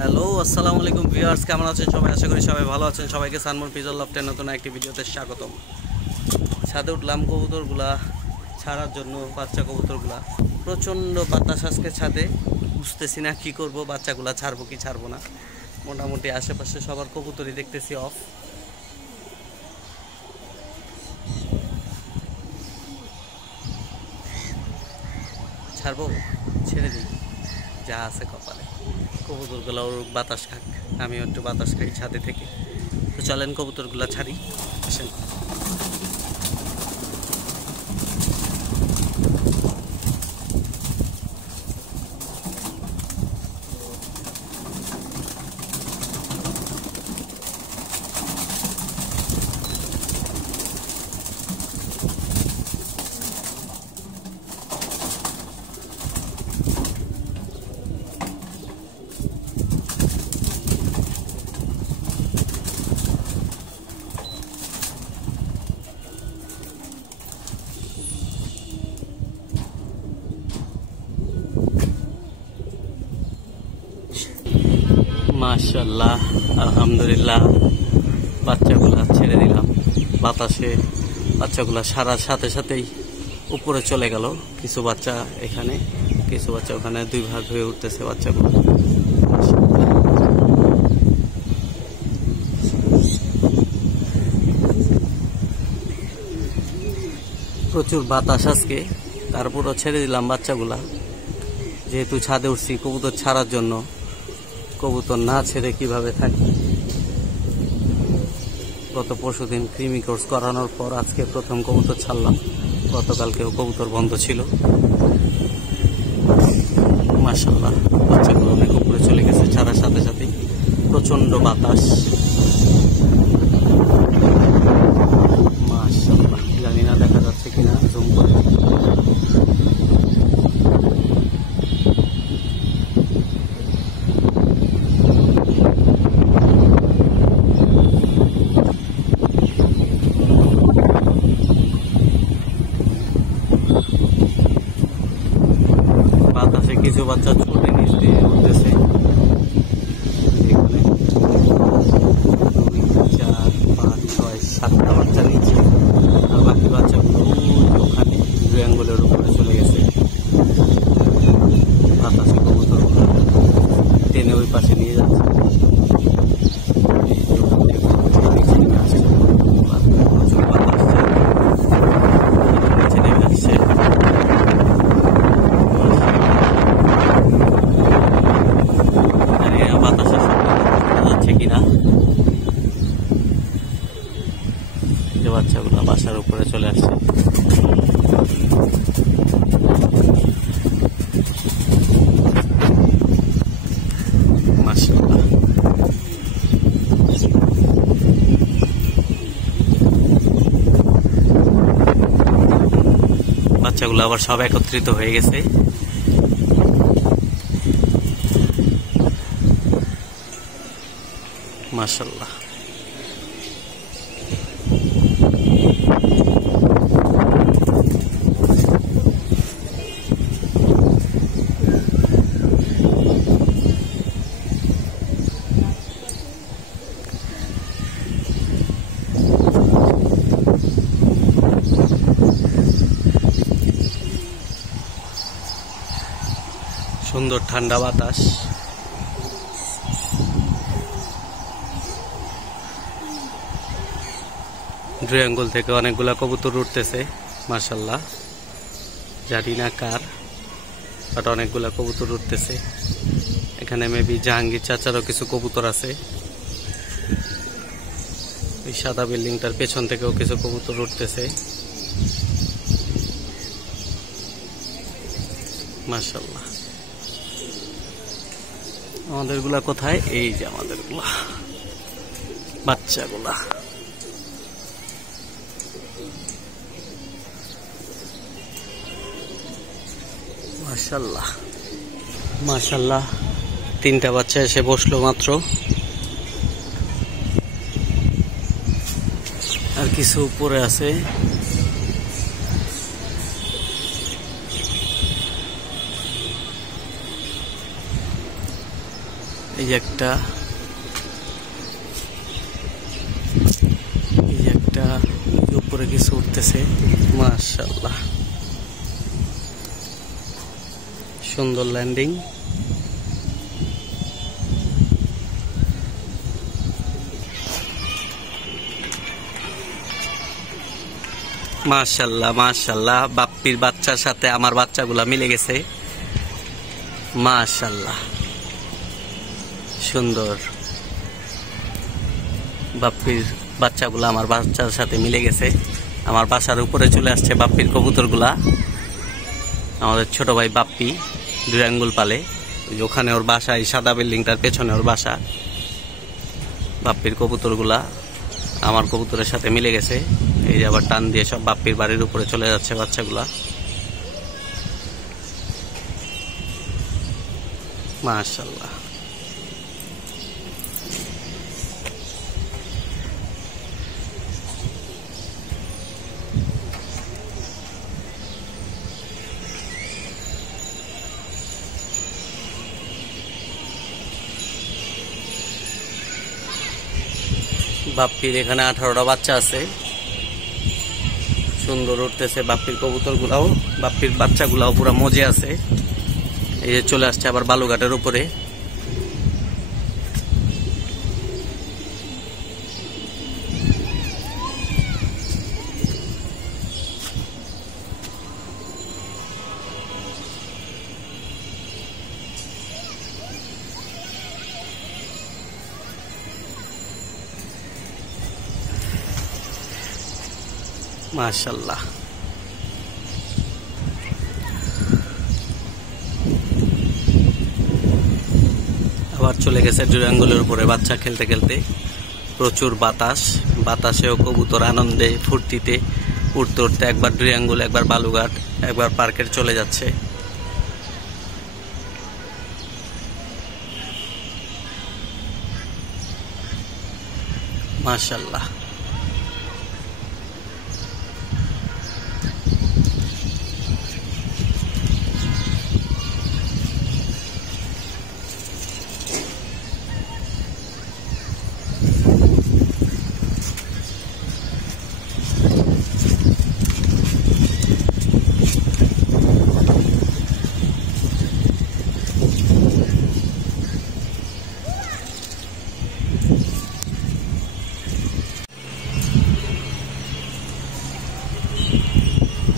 হ্যালো, আসসালামু আলাইকুম ভিউয়ার্স, কেমন আছেন সবাই? আশা করি সবাই ভালো আছেন। সবাইকে সানমুন পিজল লফটের নতুন একটি ভিডিওতে স্বাগতম। ছাদে উঠলাম কবুতরগুলা ছাড়ার জন্য। বাচ্চা কবুতরগুলা প্রচণ্ড বাতাস আজকে ছাদে, বুঝতেছি না কী করব, বাচ্চাগুলা ছাড়বো কি ছাড়বো না। মোটামুটি আশেপাশে সবার কবুতরই দেখতেছি অফ। ছাড়বো, ছেড়ে দিই যা আছে কপালে। কবুতরগুলো ওর বাতাস খাক, আমিও একটু বাতাস খাই ছাদে থেকে। তো চলেন কবুতরগুলো ছাড়ি, আসেন। মাশাআল্লাহ, আলহামদুলিল্লাহ, বাচ্চাগুলা ছেড়ে দিলাম বাতাসে। বাচ্চাগুলা সারার সাথে সাথেই উপরে চলে গেল। কিছু বাচ্চা এখানে, কিছু বাচ্চা ওখানে, দুই ভাগ হয়ে উঠতেছে বাচ্চাগুলো। প্রচুর বাতাস আজকে, তারপরও ছেড়ে দিলাম বাচ্চাগুলা। যেহেতু ছাদে উঠছি কবুতর ছাড়ার জন্য, কবুতর না ছেড়ে কিভাবে থাকি। গত পরশুদিন কৃমি কোর্স করানোর পর আজকে প্রথম কবুতর ছাড়লাম। গতকালকেও কবুতর বন্ধ ছিল। মাশাআল্লাহ, বাচ্চাগুলো অনেক উপরে চলে গেছে ছাড়ার সাথে সাথেই। প্রচন্ড বাতাস, মাশাআল্লাহ। জানি না দেখা যাচ্ছে কিনা, জুম করে। বাতাসে কিছু বাচ্চা ছুটে নিচ দিয়ে উঠতেছে। এখানে 2, 4, 5, 6, 7টা বাচ্চা নিচে, আর বাকি বাচ্চাগুলো ওখানে ট্রায়াঙ্গলের উপরে চলে গেছে। বাতাসে কবুতর টেনে ওই পাশে নিয়ে যাচ্ছে। প্রচুর বাতাস নিচে নেমে আসছে। বাতাসের যাচ্ছে কিনা। যে বাচ্চাগুলো বাসার উপরে চলে আসছে। মাশাআল্লাহ, বাচ্চাগুলো আবার সব একত্রিত হয়ে গেছে। মাশাআল্লাহ, সুন্দর ঠান্ডা বাতাস। ট্রায়াঙ্গল থেকে অনেকগুলা কবুতর উঠতেছে। মাশাআল্লাহ, জানি না কার, বাট অনেকগুলা কবুতর উঠতেছে। এখানে মেবি জাহাঙ্গীর চাচারও কিছু কবুতর আছে। এই সাদা বিল্ডিংটার পেছন থেকেও কিছু কবুতর উঠতেছে। মাশাআল্লাহ, আমাদেরগুলা কোথায়? এই যে আমাদেরগুলা, বাচ্চাগুলা। মাশাআল্লাহ, মাশাআল্লাহ, 3টা বাচ্চা এসে বসলো মাত্র। আর কিছু উপরে আছে। এই একটা উপরে কিছু উঠতেছে। মাশাআল্লাহ, সুন্দর ল্যান্ডিং। মাশাআল্লাহ মাশাআল্লাহ, বাপ্পির বাচ্চার সাথে আমার বাচ্চাগুলা মিলে গেছে। মাশাআল্লাহ, সুন্দর। বাপ্পির বাচ্চাগুলো আমার বাচ্চার সাথে মিলে গেছে। আমার বাসার উপরে চলে আসছে বাপ্পির কবুতরগুলা। আমাদের ছোট ভাই বাপ্পি 2 আঙ্গুল পালে, ওখানে ওর বাসা, এই সাদা বিল্ডিংটার পেছনে ওর বাসা। বাপ্পির কবুতরগুলা আমার কবুতরের সাথে মিলে গেছে। এই যে আবার টান দিয়ে সব বাপ্পির বাড়ির উপরে চলে যাচ্ছে বাচ্চাগুলা। মাশাআল্লাহ, বাপ্পির এখানে 18টা বাচ্চা আছে। সুন্দর উঠতেছে বাপ্পির কবুতরগুলাও, বাপ্পির বাচ্চাগুলাও পুরো মজে আছে। এই যে চলে আসছে আবার বালুঘাটের উপরে। মাশাআল্লাহ, আবার চলে গেছে 2 আঙ্গুলের উপরে বাচ্চা খেলতে খেলতে। প্রচুর বাতাস, বাতাসেও কবুতর আনন্দে ফুর্তিতে উঠতে উঠতে একবার 2 আঙ্গুল, একবার বালুঘাট, একবার পার্কের চলে যাচ্ছে। মাশাআল্লাহ,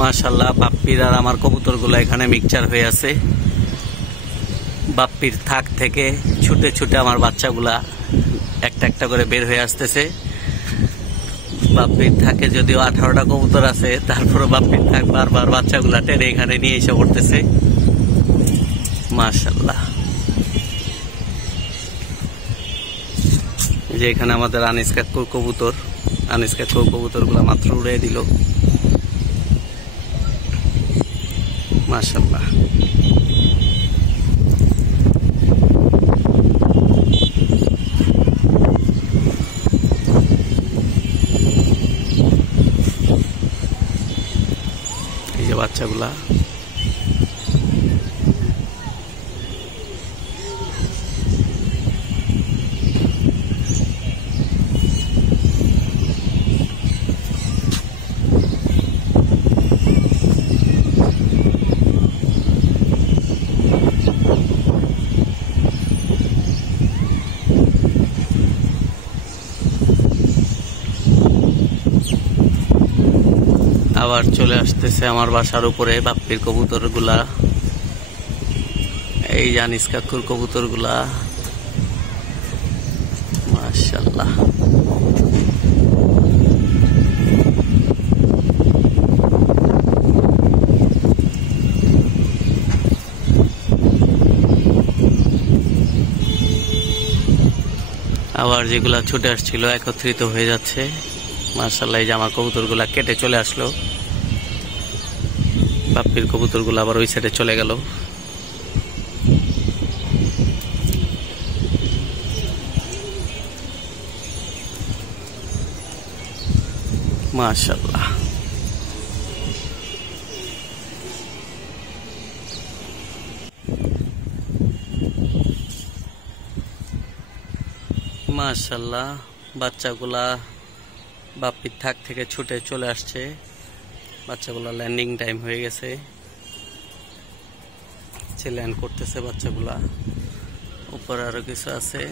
মাশাআল্লাহ। বাপ্পির আর আমার কবুতরগুলো এখানে মিক্সচার হয়ে আছে। বাপ্পির থাক থেকে ছুটে ছুটে আমার বাচ্চাগুলা একটা একটা করে বের হয়ে আসতেছে। বাপ্পির থাকে যদিও 18টা কবুতর আছে, তারপরে বাপ্পির থাক বারবার বাচ্চাগুলা টেনে এখানে নিয়ে এসে পড়তেছে। মাশাআল্লাহ, যে এখানে আমাদের আনিস কাকুর কবুতর, আনিস কাকুর কবুতরগুলা মাত্র উড়িয়ে দিল। মাশাআল্লাহ, এই যে বাচ্চাগুলা। আবার চলে আসতেছে আমার বাসার উপরে বাপ্পির কবুতরগুলা। এই আনিস কাকুর কবুতরগুলা। মাশাআল্লাহ, আবার যেগুলা ছুটে আসছিল একত্রিত হয়ে যাচ্ছে। মাশাআল্লাহ, এই যে আমার কবুতরগুলা কেটে চলে আসলো। বাপ্পির কবুতরগুলো আবার ওই সাইডে চলে গেল। মাশাআল্লাহ, মাশাআল্লাহ, বাচ্চাগুলা বাপ্পির থাক থেকে ছুটে চলে আসছে। বাচ্চাগুলা ল্যান্ডিং টাইম হয়ে গেছে, ল্যান্ড করতেছে বাচ্চাগুলা। উপরে আরো কিছু আছে।